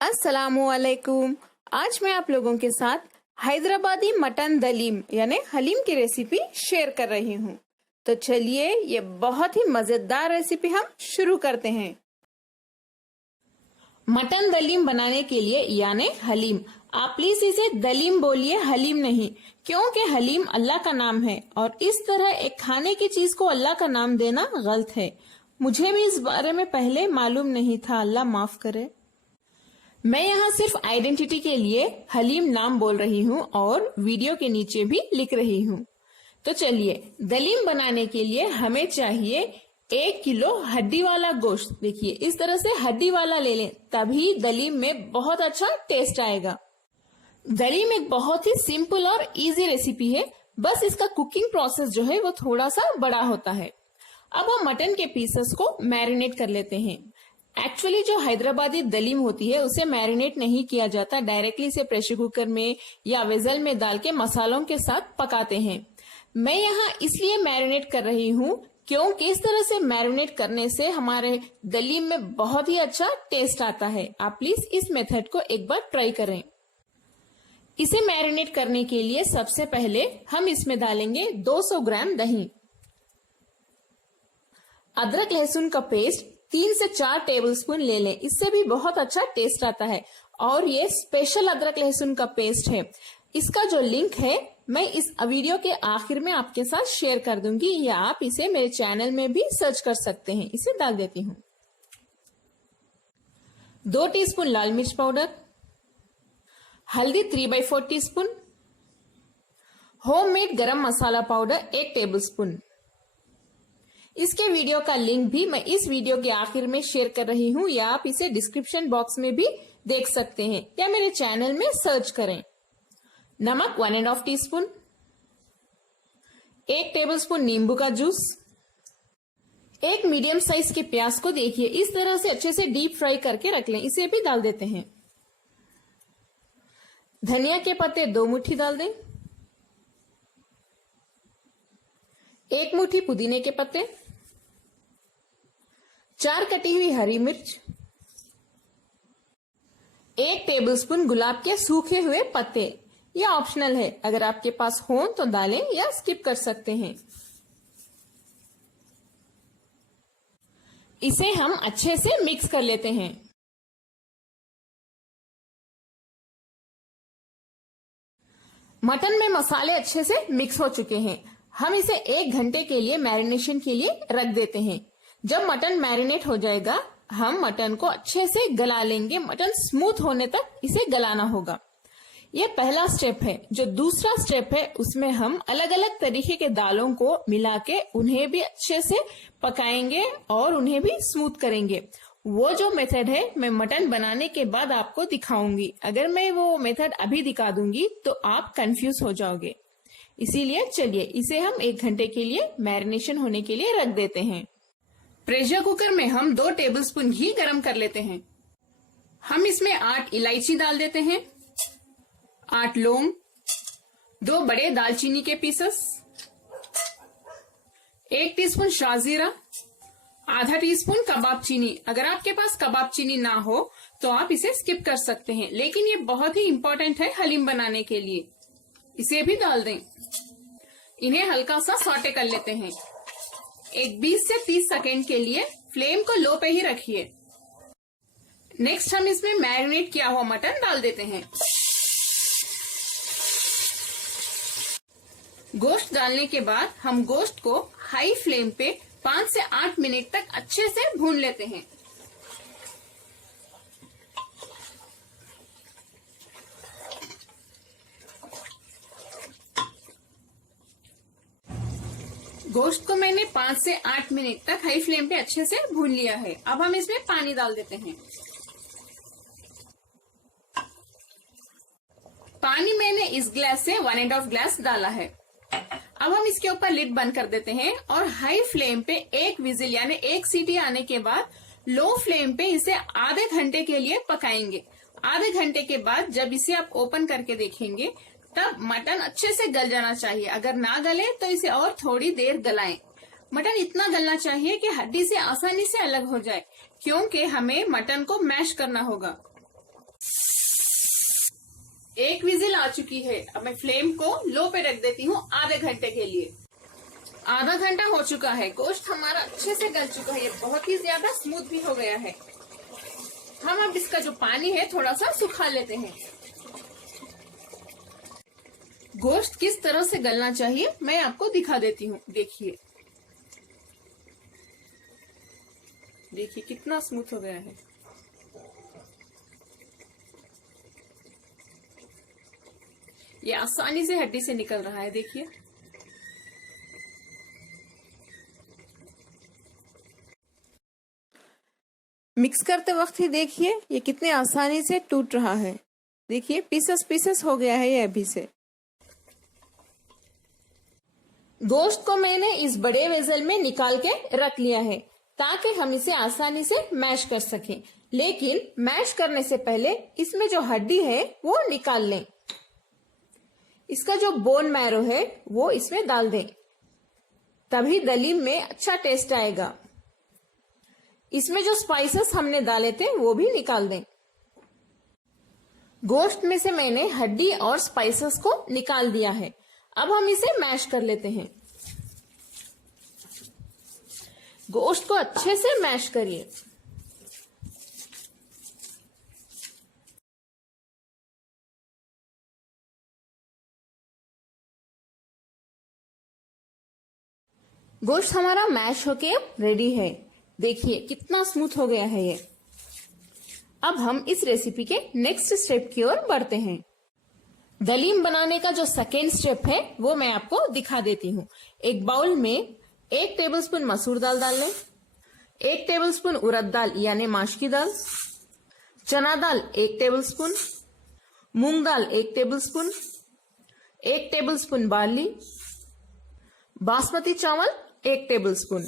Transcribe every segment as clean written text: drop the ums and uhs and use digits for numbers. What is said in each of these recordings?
अस्सलामुअलैकुम। आज मैं आप लोगों के साथ हैदराबादी मटन दलीम यानी हलीम की रेसिपी शेयर कर रही हूँ। तो चलिए ये बहुत ही मजेदार रेसिपी हम शुरू करते हैं। मटन दलीम बनाने के लिए यानी हलीम, आप प्लीज इसे दलीम बोलिए, हलीम नहीं, क्योंकि हलीम अल्लाह का नाम है और इस तरह एक खाने की चीज को अल्लाह का नाम देना गलत है। मुझे भी इस बारे में पहले मालूम नहीं था, अल्लाह माफ करे। मैं यहाँ सिर्फ आइडेंटिटी के लिए हलीम नाम बोल रही हूँ और वीडियो के नीचे भी लिख रही हूँ। तो चलिए, दलीम बनाने के लिए हमें चाहिए 1 किलो हड्डी वाला गोश्त। देखिए इस तरह से हड्डी वाला ले लें, तभी दलीम में बहुत अच्छा टेस्ट आएगा। दलीम एक बहुत ही सिंपल और इजी रेसिपी है, बस इसका कुकिंग प्रोसेस जो है वो थोड़ा सा बड़ा होता है। अब हम मटन के पीसेस को मैरिनेट कर लेते हैं। एक्चुअली जो हैदराबादी दलीम होती है उसे मैरिनेट नहीं किया जाता, डायरेक्टली इसे प्रेशर कुकर में या वेजल में डाल के मसालों के साथ पकाते हैं। मैं यहाँ इसलिए मैरिनेट कर रही हूँ क्योंकि इस तरह से मैरिनेट करने से हमारे दलीम में बहुत ही अच्छा टेस्ट आता है। आप प्लीज इस मेथड को एक बार ट्राई करें। इसे मैरिनेट करने के लिए सबसे पहले हम इसमें डालेंगे 200 ग्राम दही, अदरक लहसुन का पेस्ट 3 से 4 टेबलस्पून ले लें, इससे भी बहुत अच्छा टेस्ट आता है। और ये स्पेशल अदरक लहसुन का पेस्ट है, इसका जो लिंक है मैं इस वीडियो के आखिर में आपके साथ शेयर कर दूंगी, या आप इसे मेरे चैनल में भी सर्च कर सकते हैं। इसे डाल देती हूँ। 2 टीस्पून लाल मिर्च पाउडर, हल्दी 3/4 टीस्पून, होममेड गरम मसाला पाउडर 1 टेबलस्पून। इसके वीडियो का लिंक भी मैं इस वीडियो के आखिर में शेयर कर रही हूँ, या आप इसे डिस्क्रिप्शन बॉक्स में भी देख सकते हैं या मेरे चैनल में सर्च करें। नमक 1.5 टीस्पून, 1 टेबलस्पून नींबू का जूस, 1 मीडियम साइज के प्याज को देखिए इस तरह से अच्छे से डीप फ्राई करके रख लें, इसे भी डाल देते हैं। धनिया के पत्ते 2 मुट्ठी डाल दें, 1 मुट्ठी पुदीने के पत्ते, 4 कटी हुई हरी मिर्च, 1 टेबलस्पून गुलाब के सूखे हुए पत्ते। यह ऑप्शनल है, अगर आपके पास हो तो डालें या स्किप कर सकते हैं। इसे हम अच्छे से मिक्स कर लेते हैं। मटन में मसाले अच्छे से मिक्स हो चुके हैं। हम इसे 1 घंटे के लिए मैरिनेशन के लिए रख देते हैं। जब मटन मैरिनेट हो जाएगा हम मटन को अच्छे से गला लेंगे, मटन स्मूथ होने तक इसे गलाना होगा। यह पहला स्टेप है। जो दूसरा स्टेप है उसमें हम अलग अलग तरीके के दालों को मिला के उन्हें भी अच्छे से पकाएंगे और उन्हें भी स्मूथ करेंगे। वो जो मेथड है मैं मटन बनाने के बाद आपको दिखाऊंगी। अगर मैं वो मेथड अभी दिखा दूंगी तो आप कंफ्यूज हो जाओगे, इसीलिए चलिए इसे हम 1 घंटे के लिए मैरिनेशन होने के लिए रख देते हैं। प्रेशर कुकर में हम 2 टेबलस्पून घी गरम कर लेते हैं। हम इसमें 8 इलायची डाल देते हैं, 8 लौंग, 2 बड़े दालचीनी के पीसेस, 1 टीस्पून शाहजीरा, आधा टीस्पून कबाब चीनी। अगर आपके पास कबाब चीनी ना हो तो आप इसे स्किप कर सकते हैं, लेकिन ये बहुत ही इंपॉर्टेंट है हलीम बनाने के लिए। इसे भी डाल दें। इन्हें हल्का सा सॉटे कर लेते हैं। एक 20 से 30 सेकेंड के लिए फ्लेम को लो पे ही रखिए। नेक्स्ट हम इसमें मैरिनेट किया हुआ मटन डाल देते हैं। गोश्त डालने के बाद हम गोश्त को हाई फ्लेम पे 5 से 8 मिनट तक अच्छे से भून लेते हैं। गोश्त को मैंने 5 से 8 मिनट तक हाई फ्लेम पे अच्छे से भून लिया है। अब हम इसमें पानी डाल देते हैं। पानी मैंने इस ग्लास से 1.5 ग्लास डाला है। अब हम इसके ऊपर लिड बंद कर देते हैं और हाई फ्लेम पे 1 विजिल यानी 1 सीटी आने के बाद लो फ्लेम पे इसे आधे घंटे के लिए पकाएंगे। आधे घंटे के बाद जब इसे आप ओपन करके देखेंगे तब मटन अच्छे से गल जाना चाहिए। अगर ना गले तो इसे और थोड़ी देर गलाएं। मटन इतना गलना चाहिए कि हड्डी से आसानी से अलग हो जाए, क्योंकि हमें मटन को मैश करना होगा। एक विजिल आ चुकी है। अब मैं फ्लेम को लो पे रख देती हूँ आधे घंटे के लिए। आधा घंटा हो चुका है, गोश्त हमारा अच्छे से गल चुका है, ये बहुत ही ज्यादा स्मूथ भी हो गया है। हम अब इसका जो पानी है थोड़ा सा सुखा लेते हैं। गोश्त किस तरह से गलना चाहिए मैं आपको दिखा देती हूँ। देखिए देखिए कितना स्मूथ हो गया है। ये आसानी से हड्डी से निकल रहा है। देखिए मिक्स करते वक्त ही देखिए ये कितने आसानी से टूट रहा है। देखिए पीसेस पीसेस हो गया है ये अभी से। गोश्त को मैंने इस बड़े वेसल में निकाल के रख लिया है ताकि हम इसे आसानी से मैश कर सकें। लेकिन मैश करने से पहले इसमें जो हड्डी है वो निकाल लें। इसका जो बोन मैरो है वो इसमें डाल दें, तभी दलीम में अच्छा टेस्ट आएगा। इसमें जो स्पाइसेस हमने डाले थे वो भी निकाल दें। गोश्त में से मैंने हड्डी और स्पाइसेस को निकाल दिया है। अब हम इसे मैश कर लेते हैं। गोश्त को अच्छे से मैश करिए। गोश्त हमारा मैश होके रेडी है। देखिए कितना स्मूथ हो गया है ये। अब हम इस रेसिपी के नेक्स्ट स्टेप की ओर बढ़ते हैं। दलीम बनाने का जो सेकेंड स्टेप है वो मैं आपको दिखा देती हूँ। एक बाउल में 1 टेबलस्पून मसूर दाल डाल लें, 1 टेबलस्पून उड़द दाल यानी माश की दाल, चना दाल 1 टेबलस्पून, मूंग दाल 1 टेबलस्पून, 1 टेबलस्पून बार्ली, बासमती चावल 1 टेबलस्पून,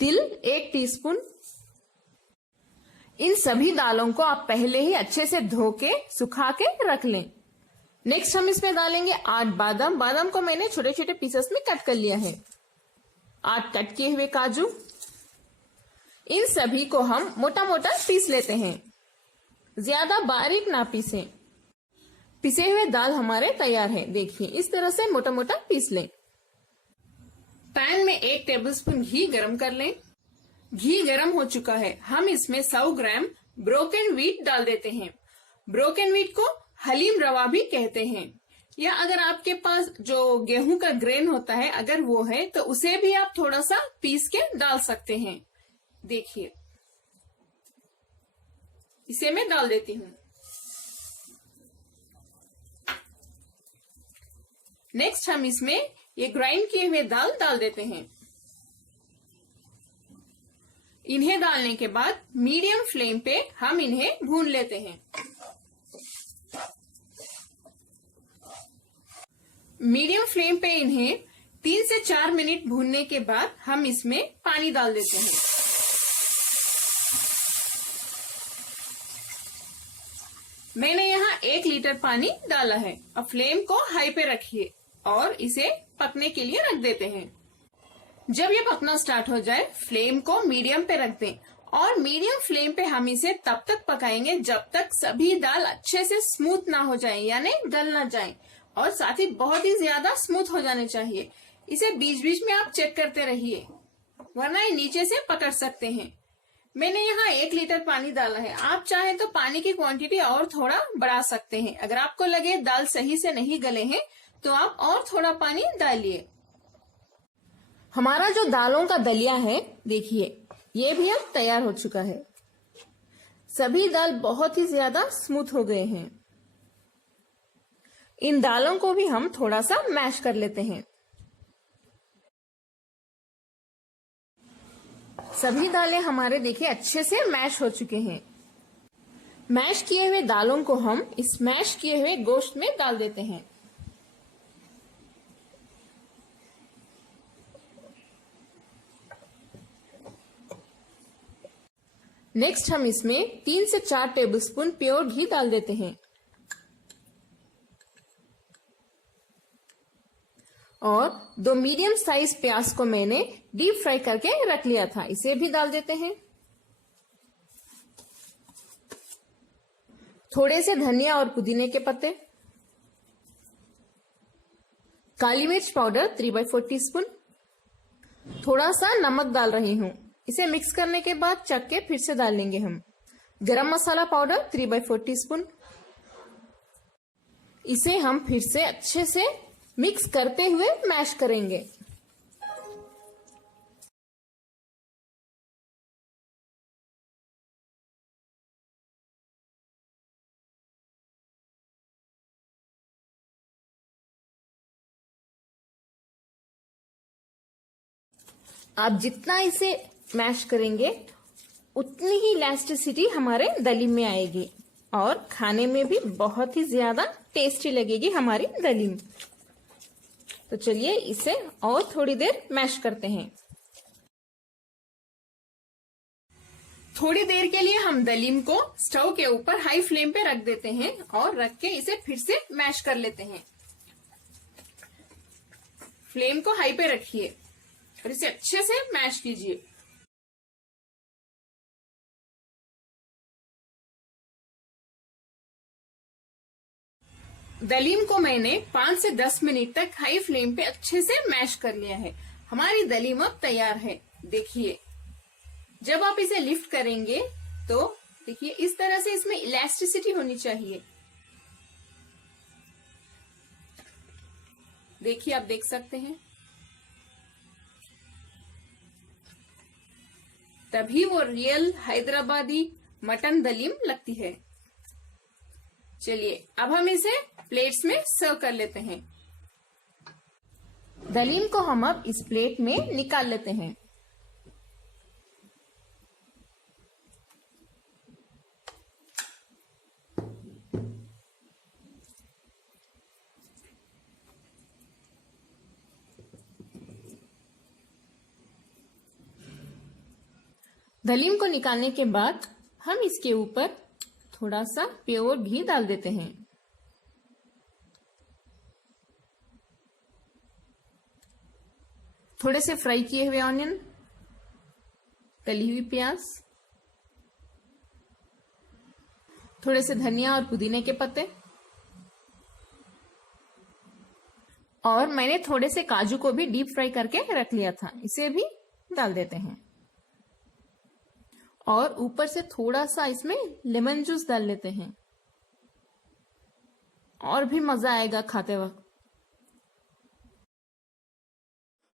तिल 1 टीस्पून। इन सभी दालों को आप पहले ही अच्छे से धो के सुखा के रख लें। नेक्स्ट हम इसमें डालेंगे 8 बादाम। बादाम को मैंने छोटे छोटे पीसेस में कट कर लिया है। 8 कट किए हुए काजू। इन सभी को हम मोटा मोटा पीस लेते हैं, ज्यादा बारीक ना पीसें। पिसे हुए दाल हमारे तैयार है। देखिए इस तरह से मोटा मोटा पीस लें। पैन में 1 टेबलस्पून घी गरम कर लें। घी गरम हो चुका है। हम इसमें 100 ग्राम ब्रोकन व्हीट डाल देते हैं। ब्रोकन व्हीट को हलीम रवा भी कहते हैं, या अगर आपके पास जो गेहूं का ग्रेन होता है अगर वो है तो उसे भी आप थोड़ा सा पीस के डाल सकते हैं। देखिए इसे मैं डाल देती हूँ। नेक्स्ट हम इसमें ये ग्राइंड किए हुए दाल डाल देते हैं। इन्हें डालने के बाद मीडियम फ्लेम पे हम इन्हें भून लेते हैं। मीडियम फ्लेम पे इन्हें 3 से 4 मिनट भूनने के बाद हम इसमें पानी डाल देते हैं। मैंने यहाँ 1 लीटर पानी डाला है। अब फ्लेम को हाई पे रखिए और इसे पकने के लिए रख देते हैं। जब ये पकना स्टार्ट हो जाए फ्लेम को मीडियम पे रख दें और मीडियम फ्लेम पे हम इसे तब तक पकाएंगे जब तक सभी दाल अच्छे से स्मूथ ना हो जाए, यानी गल ना जाए, और साथ ही बहुत ही ज्यादा स्मूथ हो जाने चाहिए। इसे बीच बीच में आप चेक करते रहिए वरना ये नीचे से पकड़ सकते हैं। मैंने यहाँ 1 लीटर पानी डाला है। आप चाहे तो पानी की क्वांटिटी और थोड़ा बढ़ा सकते हैं। अगर आपको लगे दाल सही से नहीं गले हैं तो आप और थोड़ा पानी डालिए। हमारा जो दालों का दलिया है देखिए ये भी अब तैयार हो चुका है। सभी दाल बहुत ही ज्यादा स्मूथ हो गए हैं। इन दालों को भी हम थोड़ा सा मैश कर लेते हैं। सभी दालें हमारे देखिए अच्छे से मैश हो चुके हैं। मैश किए हुए दालों को हम इस मैश किए हुए गोश्त में डाल देते हैं। नेक्स्ट हम इसमें 3 से 4 टेबलस्पून प्योर घी डाल देते हैं और 2 मीडियम साइज प्याज को मैंने डीप फ्राई करके रख लिया था, इसे भी डाल देते हैं। थोड़े से धनिया और पुदीने के पत्ते, काली मिर्च पाउडर 3/4 टीस्पून, थोड़ा सा नमक डाल रही हूँ। इसे मिक्स करने के बाद चख के फिर से डाल लेंगे हम। गरम मसाला पाउडर 3/4 टीस्पून। इसे हम फिर से अच्छे से मिक्स करते हुए मैश करेंगे। आप जितना इसे मैश करेंगे उतनी ही इलास्टिसिटी हमारे दलीम में आएगी और खाने में भी बहुत ही ज्यादा टेस्टी लगेगी हमारी दलीम। तो चलिए इसे और थोड़ी देर मैश करते हैं। थोड़ी देर के लिए हम दलीम को स्टोव के ऊपर हाई फ्लेम पे रख देते हैं और रख के इसे फिर से मैश कर लेते हैं। फ्लेम को हाई पे रखिए और इसे अच्छे से मैश कीजिए। दलीम को मैंने 5 से 10 मिनट तक हाई फ्लेम पे अच्छे से मैश कर लिया है। हमारी दलीम अब तैयार है। देखिए, जब आप इसे लिफ्ट करेंगे तो देखिए इस तरह से इसमें इलास्टिसिटी होनी चाहिए। देखिए, आप देख सकते हैं, तभी वो रियल हैदराबादी मटन दलीम लगती है। चलिए अब हम इसे प्लेट्स में सर्व कर लेते हैं। दलीम को हम अब इस प्लेट में निकाल लेते हैं। दलीम को निकालने के बाद हम इसके ऊपर थोड़ा सा प्योर घी डाल देते हैं। थोड़े से फ्राई किए हुए ऑनियन, तली हुई प्याज, थोड़े से धनिया और पुदीने के पत्ते और मैंने थोड़े से काजू को भी डीप फ्राई करके रख लिया था, इसे भी डाल देते हैं। और ऊपर से थोड़ा सा इसमें लेमन जूस डाल लेते हैं और भी मजा आएगा खाते वक्त।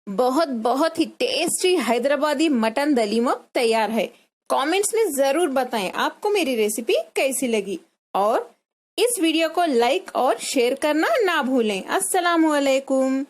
बहुत बहुत ही टेस्टी हैदराबादी मटन दलीम अब तैयार है। कमेंट्स में जरूर बताएं आपको मेरी रेसिपी कैसी लगी और इस वीडियो को लाइक और शेयर करना ना भूलें। अस्सलामुअलैकुम।